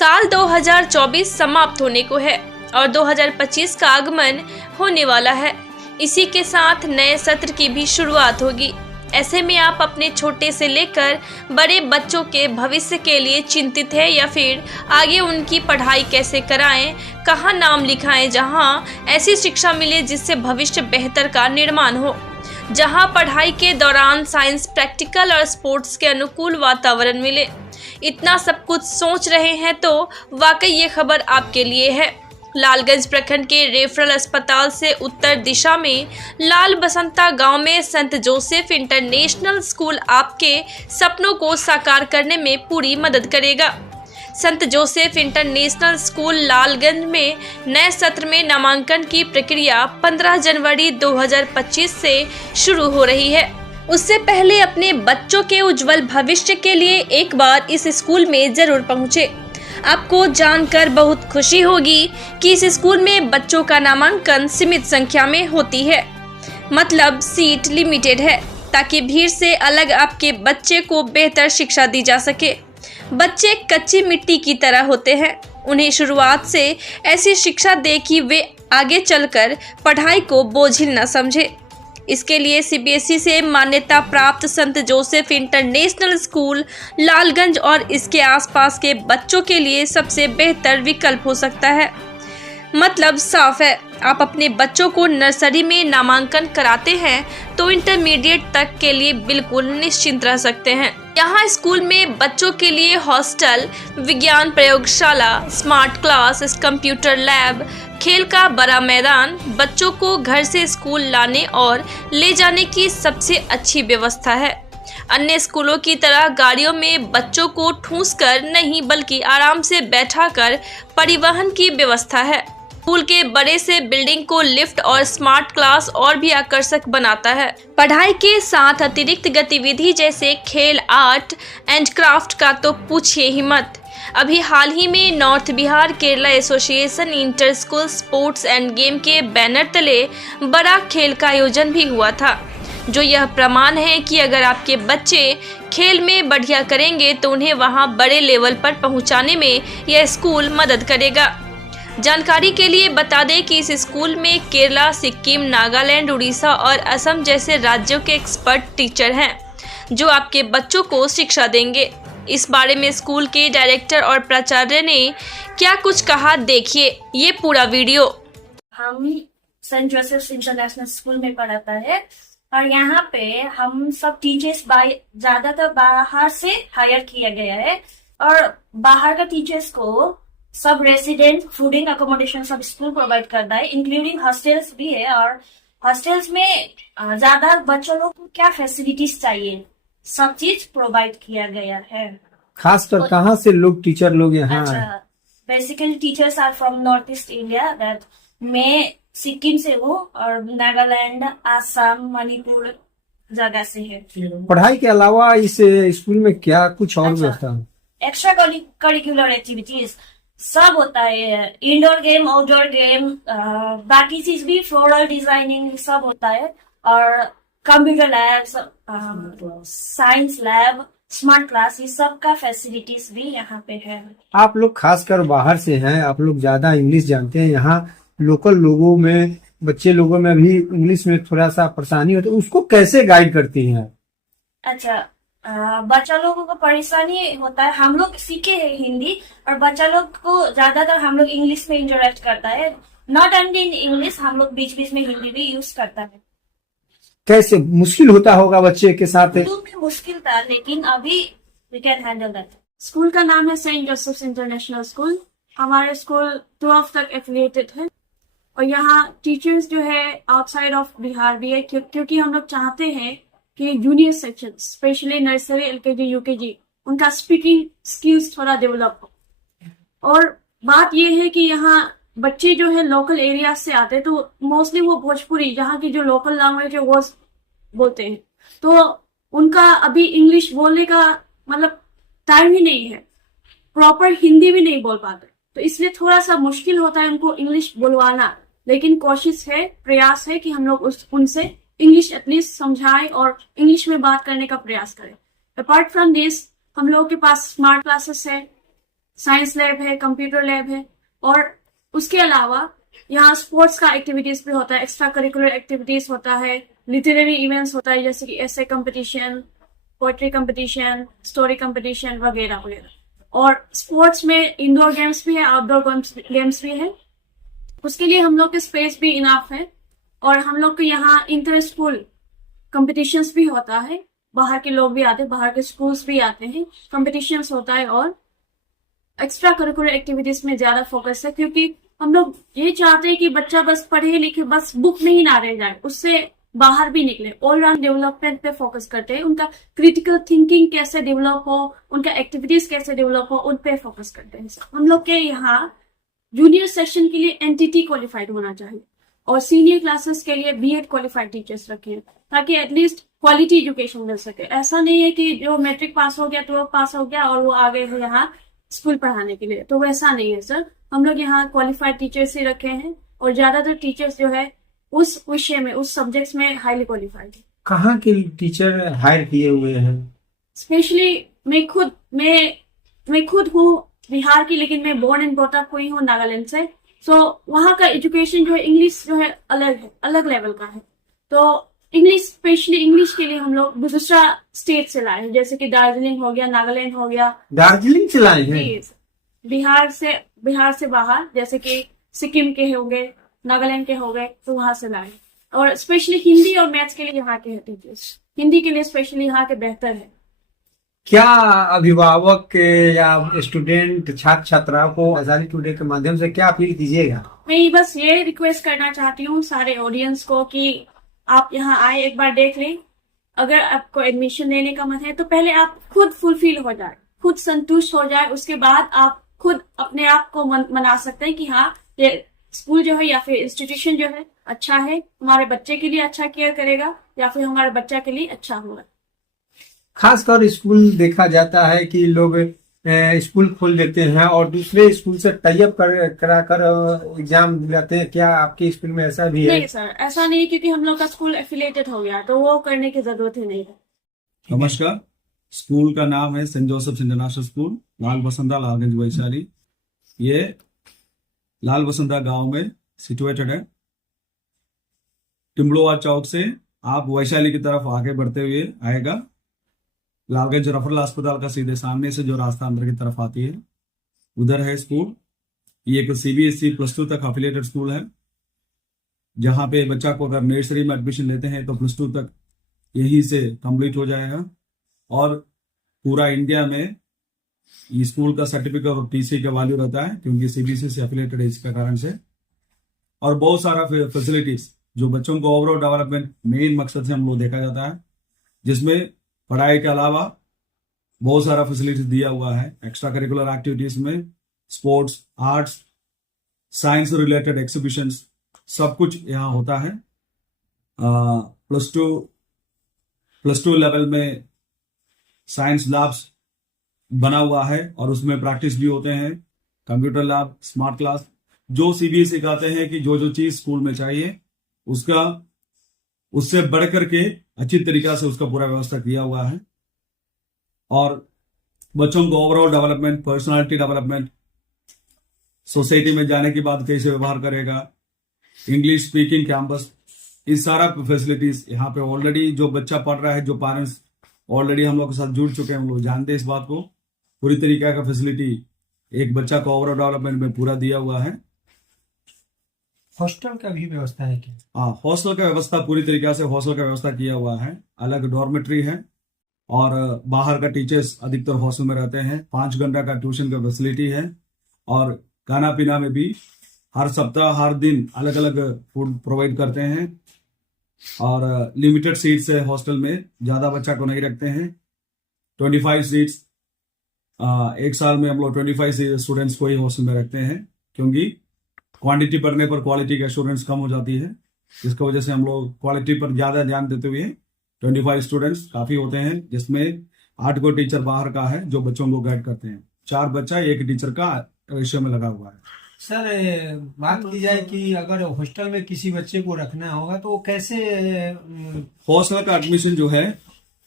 साल 2024 समाप्त होने को है और 2025 का आगमन होने वाला है। इसी के साथ नए सत्र की भी शुरुआत होगी। ऐसे में आप अपने छोटे से लेकर बड़े बच्चों के भविष्य के लिए चिंतित है या फिर आगे उनकी पढ़ाई कैसे कराएं, कहां नाम लिखाएं जहां ऐसी शिक्षा मिले जिससे भविष्य बेहतर का निर्माण हो, जहां पढ़ाई के दौरान साइंस, प्रैक्टिकल और स्पोर्ट्स के अनुकूल वातावरण मिले। इतना सब कुछ सोच रहे हैं तो वाकई ये खबर आपके लिए है। लालगंज प्रखंड के रेफरल अस्पताल से उत्तर दिशा में लाल बसंता गांव में संत जोसेफ इंटरनेशनल स्कूल आपके सपनों को साकार करने में पूरी मदद करेगा। संत जोसेफ इंटरनेशनल स्कूल लालगंज में नए सत्र में नामांकन की प्रक्रिया 15 जनवरी 2025 से शुरू हो रही है। उससे पहले अपने बच्चों के उज्जवल भविष्य के लिए एक बार इस स्कूल में जरूर पहुंचे। आपको जानकर बहुत खुशी होगी कि इस स्कूल में बच्चों का नामांकन सीमित संख्या में होती है, मतलब सीट लिमिटेड है, ताकि भीड़ से अलग आपके बच्चे को बेहतर शिक्षा दी जा सके। बच्चे कच्ची मिट्टी की तरह होते हैं, उन्हें शुरुआत से ऐसी शिक्षा दे कि वे आगे चलकर पढ़ाई को बोझिल न समझे। इसके लिए सीबीएसई से मान्यता प्राप्त संत जोसेफ इंटरनेशनल स्कूल लालगंज और इसके आसपास के बच्चों के लिए सबसे बेहतर विकल्प हो सकता है। मतलब साफ है, आप अपने बच्चों को नर्सरी में नामांकन कराते हैं तो इंटरमीडिएट तक के लिए बिल्कुल निश्चिंत रह सकते हैं। यहाँ स्कूल में बच्चों के लिए हॉस्टल, विज्ञान प्रयोगशाला, स्मार्ट क्लास, कंप्यूटर लैब, खेल का बड़ा मैदान, बच्चों को घर से स्कूल लाने और ले जाने की सबसे अच्छी व्यवस्था है। अन्य स्कूलों की तरह गाड़ियों में बच्चों को ठूंस कर नहीं बल्कि आराम से बैठाकर परिवहन की व्यवस्था है। स्कूल के बड़े से बिल्डिंग को लिफ्ट और स्मार्ट क्लास और भी आकर्षक बनाता है। पढ़ाई के साथ अतिरिक्त गतिविधि जैसे खेल, आर्ट एंड क्राफ्ट का तो पूछिए ही मत। अभी हाल ही में north Bihar Kerala association inter school sports end game के बैनर तले बड़ा खेल का आयोजन भी हुआ था, जो यह प्रमाण है कि अगर आपके बच्चे खेल में बढ़िया करेंगे तो उन्हें वहां बड़े लेवल पर पहुंचाने में यह स्कूल मदद करेगा। जानकारी के लिए बता दें कि इस स्कूल में केरला, सिक्किम, नागालैंड, उड़ीसा और असम जैसे राज्यों के एक्सपर्ट टीचर हैं, जो आपके बच्चों को शिक्षा देंगे। इस बारे में स्कूल के डायरेक्टर और प्राचार्य ने क्या कुछ कहा, देखिए ये पूरा वीडियो। हम सेंट जोसेफ इंटरनेशनल स्कूल में पढ़ाता है और यहाँ पे हम सब टीचर्स ज्यादातर बाहर से हायर किया गया है और बाहर का टीचर्स को सब रेसिडेंट फूडिंग अकोमोडेशन सब स्कूल प्रोवाइड करता है, इंक्लूडिंग हॉस्टल्स भी है। और हॉस्टल्स में ज्यादा बच्चों लोग को क्या फैसिलिटीज चाहिए सब चीज प्रोवाइड किया गया है। खासकर कहाँ से लोग टीचर लोग यहाँ? अच्छा, basically teachers are from north east India. That मैं सिक्किम से हूँ और नागालैंड, आसाम, मणिपुर जगह से है। पढ़ाई के अलावा इस स्कूल में क्या कुछ और व्यवस्था? एक्स्ट्रा करिकुलर एक्टिविटीज सब होता है, इंडोर गेम, आउटडोर गेम, बाकी चीज भी, फ्लोरल डिजाइनिंग सब होता है। और computer lab, science lab, smart class, ये सब का फैसिलिटीज भी यहाँ पे है। आप लोग खासकर बाहर से हैं, आप लोग ज्यादा इंग्लिश जानते हैं। यहाँ लोकल लोगों में, बच्चे लोगों में भी इंग्लिश में थोड़ा सा परेशानी होती है, उसको कैसे गाइड करती हैं? अच्छा, बच्चा लोगों को परेशानी होता है, हम लोग सीखे हैं हिंदी और बच्चा लोग को ज्यादातर हम लोग इंग्लिश में इंटरेक्ट करता है। नॉट ओनली इन इंग्लिश, हम लोग बीच बीच में हिंदी भी यूज करता है। कैसे मुश्किल होता होगा बच्चे के साथ? शुरू में मुश्किल था, लेकिन अभी we can handle that. School का नाम है सेंट जोसेफ इंटरनेशनल स्कूल। हमारे स्कूल 12 तक एफिलिएटेड है और यहाँ टीचर्स जो है आउटसाइड ऑफ बिहार भी है, क्योंकि हम लोग चाहते हैं कि junior section, specially nursery, LKG, UKG, उनका स्पीकिंग स्किल्स थोड़ा डेवलप हो। और बात यह है कि यहाँ बच्चे जो है लोकल एरिया से आते हैं, तो मोस्टली वो भोजपुरी, यहाँ की जो लोकल लैंग्वेज है वो बोलते हैं, तो उनका अभी इंग्लिश बोलने का मतलब टाइम ही नहीं है, प्रॉपर हिंदी भी नहीं बोल पाते, तो इसलिए थोड़ा सा मुश्किल होता है उनको इंग्लिश बोलवाना। लेकिन कोशिश है, प्रयास है कि हम लोग उनसे इंग्लिश एटलीस्ट समझाएं और इंग्लिश में बात करने का प्रयास करें। अपार्ट फ्रॉम दिस, हम लोगों के पास स्मार्ट क्लासेस है, साइंस लैब है, कंप्यूटर लैब है, और उसके अलावा यहाँ स्पोर्ट्स का एक्टिविटीज भी होता है, एक्स्ट्रा करिकुलर एक्टिविटीज होता है, लिटरेरी इवेंट्स होता है, जैसे कि essay competition, poetry competition, story competition वगैरह वगैरह। और स्पोर्ट्स में इंडोर गेम्स भी है, आउटडोर गेम्स भी है। उसके लिए हम लोग के स्पेस भी इनाफ है, और हम लोग के यहाँ इंटर स्कूल कॉम्पिटिशन्स भी होता है, बाहर के लोग भी आते हैं, बाहर के स्कूल्स भी आते हैं, कॉम्पिटिशन्स होता है। और एक्स्ट्रा करिकुलर एक्टिविटीज में ज्यादा फोकस है, क्योंकि हम लोग ये चाहते हैं कि बच्चा बस पढ़े लिखे, बस बुक में ही ना रह जाए, उससे बाहर भी निकले। ऑल राउंड डेवलपमेंट पे फोकस करते हैं, उनका क्रिटिकल थिंकिंग कैसे डेवलप हो, उनका एक्टिविटीज कैसे डेवलप हो, उन पे फोकस करते हैं। हम लोग के यहाँ जूनियर सेक्शन के लिए एनटीटी क्वालिफाइड होना चाहिए, और सीनियर क्लासेस के लिए बीएड क्वालिफाइड टीचर्स रखें, ताकि एटलीस्ट क्वालिटी एजुकेशन मिल सके। ऐसा नहीं है कि जो मैट्रिक पास हो गया, 12 पास हो गया और वो आ गए हैं यहाँ स्कूल पढ़ाने के लिए, तो वैसा नहीं है सर। हम लोग यहाँ क्वालिफाइड टीचर्स ही रखे हैं, और ज्यादातर टीचर्स जो है उस विषय में, उस सब्जेक्ट्स में हाईली क्वालिफाइड है। कहाँ के टीचर हायर किए हुए हैं? स्पेशली मैं खुद हूँ बिहार की, लेकिन मैं बोर्न एंड ब्रॉट अप हुई हूँ नागालैंड से। सो वहाँ का एजुकेशन जो है, इंग्लिश जो है अलग लेवल का है। तो इंग्लिश, स्पेशली इंग्लिश के लिए हम लोग दूसरा स्टेट से लाए हैं, जैसे कि दार्जिलिंग हो गया, नागालैंड हो गया। दार्जिलिंग से लाए हैं? बिहार से बाहर, जैसे कि सिक्किम के हो गए, नागालैंड के हो गए, तो वहां से लाए। और स्पेशली हिंदी और मैथ्स के लिए यहाँ के टीचर्स, हिंदी के लिए स्पेशली यहाँ के बेहतर है। क्या अभिभावक या स्टूडेंट, छात्र छात्राओं को आजादी टुडे के माध्यम से क्या अपील कीजिएगा? मैं बस ये रिक्वेस्ट करना चाहती हूँ सारे ऑडियंस को कि आप यहाँ आए, एक बार देख लें। अगर आपको एडमिशन लेने का मन है तो पहले आप खुद फुलफिल हो जाए, खुद संतुष्ट हो जाए, उसके बाद आप खुद अपने आप को मना सकते हैं कि हाँ, ये स्कूल जो है या फिर इंस्टीट्यूशन जो है अच्छा है, हमारे बच्चे के लिए अच्छा केयर करेगा, या फिर हमारे बच्चा के लिए अच्छा होगा। खासकर स्कूल देखा जाता है कि लोग स्कूल खोल देते हैं और दूसरे स्कूल से टाई अप कराकर एग्जाम दिलाते हैं। क्या आपके स्कूल में ऐसा भी है? नहीं सर, ऐसा नहीं, क्योंकि हम लोग का स्कूल एफिलिएटेड हो गया, तो वो करने की जरूरत ही नहीं है। नमस्कार, स्कूल का नाम है सेंट जोसेफ इंटरनेशनल स्कूल, लाल बसंता, लालगंज, वैशाली। ये लाल बसंता गांव में सिचुएटेड है। टिम्बलोवा चौक से आप वैशाली की तरफ आगे बढ़ते हुए आएगा, लालगंज रफरल अस्पताल का सीधे सामने से जो रास्ता अंदर की तरफ आती है, उधर है स्कूल। ये एक सीबीएसई +2 तक एफिलिएटेड स्कूल है, जहां पे बच्चा को अगर नर्सरी में एडमिशन लेते हैं तो +2 तक यहीं से कंप्लीट हो जाएगा। और पूरा इंडिया में ये स्कूल का सर्टिफिकेट और टीसी का वैल्यू रहता है, क्योंकि सीबीएसई से एफिलिएटेड है इसके कारण से। और बहुत सारा फैसिलिटीज जो बच्चों को ओवरऑल डेवलपमेंट मेन मकसद से हम लोग देखा जाता है, जिसमें पढ़ाई के अलावा बहुत सारा फैसिलिटीज दिया हुआ है। एक्स्ट्रा करिकुलर एक्टिविटीज में sports, arts, science related exhibitions, सब कुछ यहाँ होता है। +2 लेवल में साइंस लैब्स बना हुआ है और उसमें प्रैक्टिस भी होते हैं। कंप्यूटर लैब, स्मार्ट क्लास, जो सीबीएसई कहते हैं कि जो चीज स्कूल में चाहिए उससे बढ़ करके अच्छी तरीका से उसका पूरा व्यवस्था किया हुआ है। और बच्चों को overall development, personality development, society में जाने के बाद कैसे व्यवहार करेगा, इंग्लिश स्पीकिंग कैंपस, इस सारा फैसिलिटीज यहाँ पे ऑलरेडी जो बच्चा पढ़ रहा है, जो पेरेंट्स ऑलरेडी हम लोग के साथ जुड़ चुके हैं, हम लोग जानते हैं इस बात को। पूरी तरीके का फैसिलिटी एक बच्चा को ओवरऑल डेवलपमेंट में पूरा दिया हुआ है। हॉस्टल का भी व्यवस्था है क्या? हाँ, हॉस्टल का व्यवस्था पूरी तरीके से हॉस्टल का व्यवस्था किया हुआ है। अलग डॉर्मेट्री है और बाहर का टीचर्स अधिकतर हॉस्टल में रहते हैं। 5 घंटा का ट्यूशन का फैसिलिटी है और खाना पीना में भी हर सप्ताह, हर दिन अलग अलग फूड प्रोवाइड करते हैं। और लिमिटेड सीट्स है हॉस्टल में, ज्यादा बच्चा को नहीं रखते हैं। 25 सीट्स, एक साल में हम लोग 25 स्टूडेंट्स को ही हॉस्टल में रखते हैं, क्योंकि क्वांटिटी बढ़ने पर क्वालिटी का एश्योरेंस कम हो जाती है। जिसकी वजह से हम लोग क्वालिटी पर ज्यादा ध्यान देते हुए 25 स्टूडेंट्स काफी होते हैं, जिसमें 8 को टीचर बाहर का है जो बच्चों को गाइड करते हैं। 4 बच्चा 1 टीचर का रेशियो में लगा हुआ है। सर, बात की जाए कि अगर हॉस्टल में किसी बच्चे को रखना होगा तो वो कैसे? हॉस्टल का एडमिशन जो है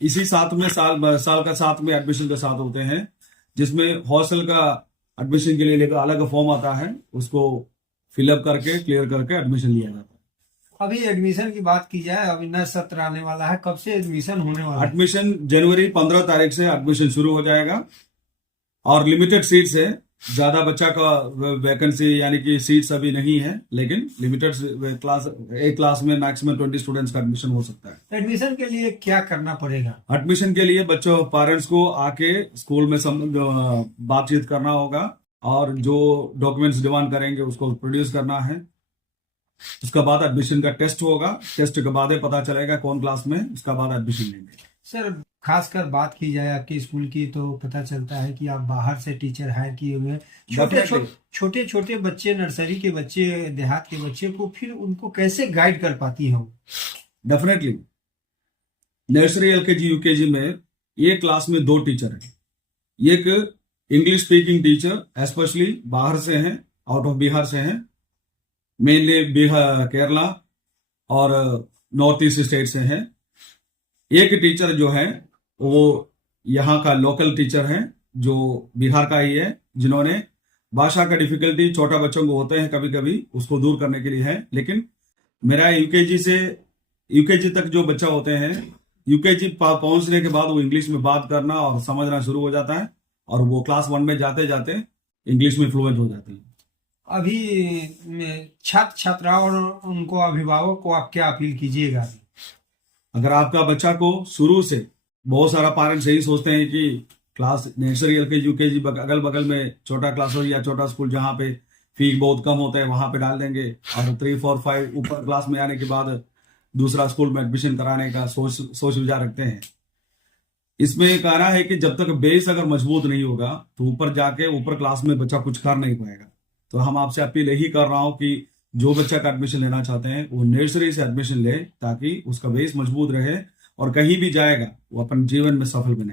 इसी साल का 7 में एडमिशन के साथ होते हैं, जिसमें हॉस्टल का एडमिशन के लिए लेकर अलग फॉर्म आता है, उसको फिलअप करके क्लियर करके एडमिशन लिया जाता है। अभी एडमिशन की बात की जाए, अभी नया सत्र आने वाला है, कब से एडमिशन होने वाला है? एडमिशन जनवरी 15 तारीख से एडमिशन शुरू हो जाएगा और लिमिटेड सीट्स है, ज्यादा बच्चा का वैकेंसी यानी कि सीट्स अभी नहीं है, लेकिन लिमिटेड क्लास, एक क्लास में मैक्सिमम 20 स्टूडेंट्स का एडमिशन हो सकता है। एडमिशन के लिए क्या करना पड़ेगा? एडमिशन के लिए बच्चों पेरेंट्स को आके स्कूल में बातचीत करना होगा और जो डॉक्यूमेंट्स डिमांड करेंगे उसको प्रोड्यूस करना है। उसके बाद एडमिशन का टेस्ट होगा, टेस्ट के बाद ही पता चलेगा कौन क्लास में, उसका बाद एडमिशन लेंगे। सर, खासकर बात की जाए आपके स्कूल की तो पता चलता है कि आप बाहर से टीचर हायर किए हुए हैं। छोटे छोटे बच्चे, नर्सरी के बच्चे, देहात के बच्चे को फिर उनको कैसे गाइड कर पाती हो? डेफिनेटली नर्सरी, एलकेजी, यूकेजी में एक क्लास में 2 टीचर हैं। एक इंग्लिश स्पीकिंग टीचर स्पेशली बाहर से हैं, आउट ऑफ बिहार से हैं, मेनली बिहार, केरला और नॉर्थ ईस्ट स्टेट से हैं। एक टीचर जो है वो यहाँ का लोकल टीचर है, जो बिहार का ही है, जिन्होंने भाषा का डिफिकल्टी छोटा बच्चों को होते हैं कभी कभी, उसको दूर करने के लिए है। लेकिन मेरा यूकेजी तक जो बच्चा होते हैं, यूकेजी पहुंचने के बाद वो इंग्लिश में बात करना और समझना शुरू हो जाता है और वो क्लास 1 में जाते जाते इंग्लिश में फ्लुएंट हो जाते हैं। अभी छात्र छात्राओं और उनको अभिभावक को आप क्या अपील कीजिएगा? अगर आपका बच्चा को शुरू से, बहुत सारा पेरेंट्स यही सोचते हैं कि क्लास नर्सरी, एलकेजी, यूकेजी अगल बगल में छोटा क्लास हो या छोटा स्कूल जहाँ पे फी बहुत कम होता है वहां पे डाल देंगे और 3, 4, 5 ऊपर क्लास में आने के बाद दूसरा स्कूल में एडमिशन कराने का सोच विचार रखते हैं। इसमें कहना है कि जब तक बेस अगर मजबूत नहीं होगा तो ऊपर क्लास में बच्चा कुछ कर नहीं पाएगा। तो हम आपसे अपील यही कर रहा हूं कि जो बच्चा का एडमिशन लेना चाहते हैं वो नर्सरी से एडमिशन ले, ताकि उसका बेस मजबूत रहे और कहीं भी जाएगा वो अपने जीवन में सफल बने।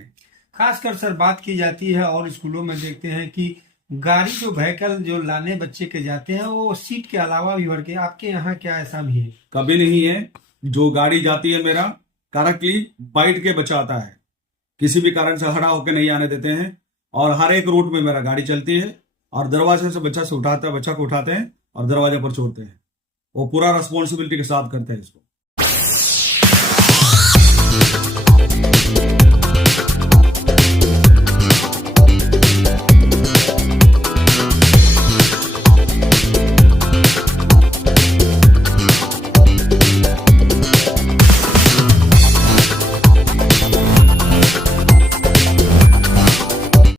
खासकर सर बात की जाती है और स्कूलों में देखते हैं कि गाड़ी, जो व्हीकल जो लाने बच्चे के जाते हैं, वो सीट के अलावा भी भर के, आपके यहाँ क्या ऐसा भी है? कभी नहीं है। जो गाड़ी जाती है मेरा करेक्टली बैठ के बच्चा आता है, किसी भी कारण से खड़ा होकर नहीं आने देते हैं और हर एक रूट में मेरा गाड़ी चलती है और दरवाजे से बच्चा को उठाते हैं और दरवाजे पर छोड़ते हैं। वो पूरा रिस्पॉन्सिबिलिटी के साथ करते हैं इसको।